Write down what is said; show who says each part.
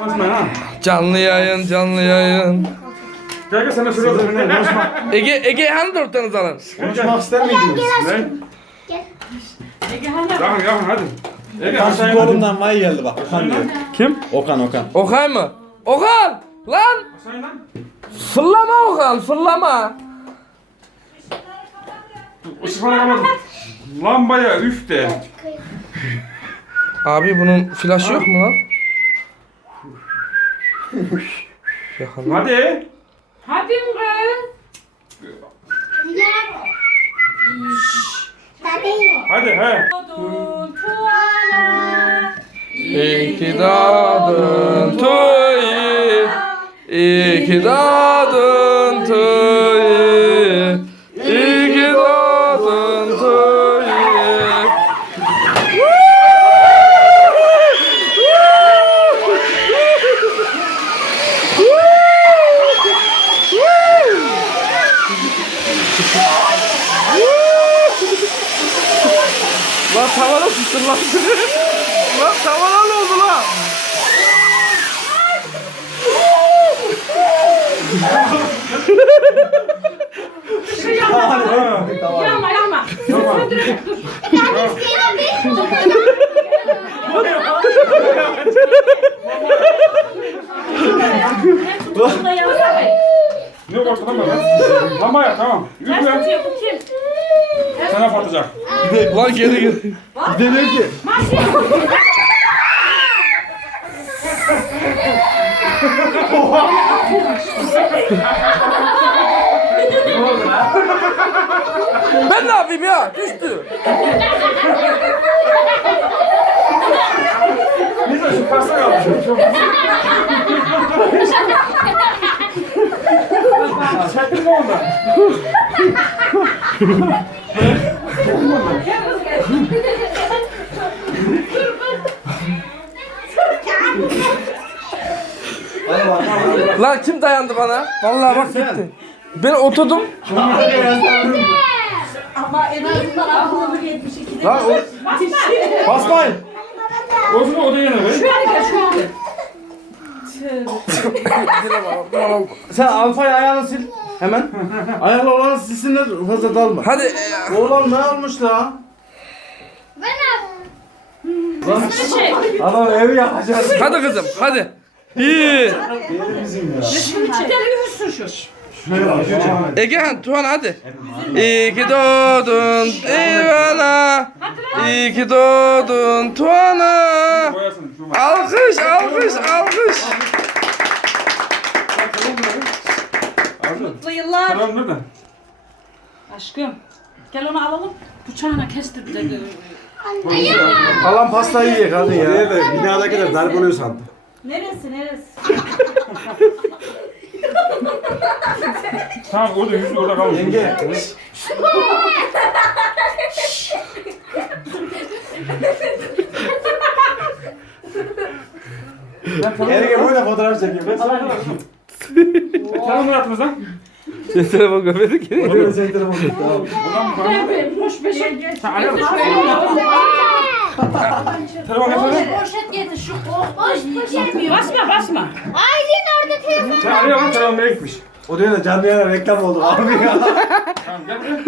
Speaker 1: Konuşma ha.
Speaker 2: Canlı yayın, canlı yayın.
Speaker 1: Gel gel şuraya otur.
Speaker 3: Konuşmak,
Speaker 2: Ege, Ege hani dörtleriniz alın?
Speaker 3: konuşmak ister miydiniz?
Speaker 1: Ne? Yakın yakın hadi. Ege hadi.
Speaker 3: kolumdan May geldi bak. Okan diyor.
Speaker 1: Kim?
Speaker 3: Okan Okan.
Speaker 2: Okay mı? Okan! Lan! Fırlama Okan, fırlama.
Speaker 1: Işık falan kapadım. Lambaya üf de.
Speaker 2: Abi bunun flaşı yok mu lan?
Speaker 1: Hadi.
Speaker 4: Hadi be.
Speaker 1: Hadi he.
Speaker 4: Odun tuana.
Speaker 2: İyi ki doğdun Tüyi. İyi ki doğdun Lan tavana sıçtın lan. Lan ne oldu lan?
Speaker 4: Yanma yanma. Söndürün dur. Tuttuğunda yansa be.
Speaker 1: Korktun lan? Lambaya tamam. Üf
Speaker 4: Ters
Speaker 1: ya.
Speaker 4: tutuyor bu kim?
Speaker 1: Sana patlayacak.
Speaker 2: Lan geri geri.
Speaker 3: Demiyor ki.
Speaker 2: Ben ne yapayım ya? Düştü.
Speaker 1: Neyse şu pasta kaldı. Çektin mi ondan?
Speaker 2: Lan kim dayandı bana? Vallahi bak gitti. Ben oturdum.
Speaker 4: Ama en azından aklını yetmiş iki.
Speaker 2: Lan o...
Speaker 3: Basmayın.
Speaker 1: Olsun o da yine be.
Speaker 4: Şöyle gel şöyle.
Speaker 3: Sen Alfa'yı ayağını sil. Hemen. Ayağlı olanı silsinler fazla dalma.
Speaker 2: Hadi. e,
Speaker 3: Oğlan ne olmuş la?
Speaker 4: Şey.
Speaker 3: Adam evi yakacak.
Speaker 2: Hadi kızım hadi.
Speaker 4: Şunu çiftleri üstün şu.
Speaker 2: Egehan Tuhan hadi. İyi ki doğdun Ivana. İyi ki doğdun
Speaker 1: var.
Speaker 2: Alkış alkış alkış.
Speaker 4: Mutlu yıllar.
Speaker 1: Tamam nerede?
Speaker 4: Aşkım. Gel onu alalım. Bıçağına kestir bir de.
Speaker 3: Kalan pastayı ye kadın ya.
Speaker 5: Nerede? Binadakiler darbe oluyor sandım.
Speaker 4: Neresi neresi?
Speaker 1: Tamam orada yüzü orada kalmış.
Speaker 3: Yenge. Erge böyle fotoğraf çekiyor.
Speaker 1: Telefonu attınız lan.
Speaker 2: Sen telefon görmedin ki.
Speaker 3: Böyle sen telefonu tut, tamam.
Speaker 1: Buradan mı bana?
Speaker 4: Hoş beşe.
Speaker 1: Alo. Telefon getirdin.
Speaker 4: Poşet getir şu boş Basma basma.
Speaker 1: Sen arıyor lan telefon nereye gitmiş?
Speaker 3: O diyor da canlı yayına reklam oldu abi ya.
Speaker 1: Tamam gel buraya.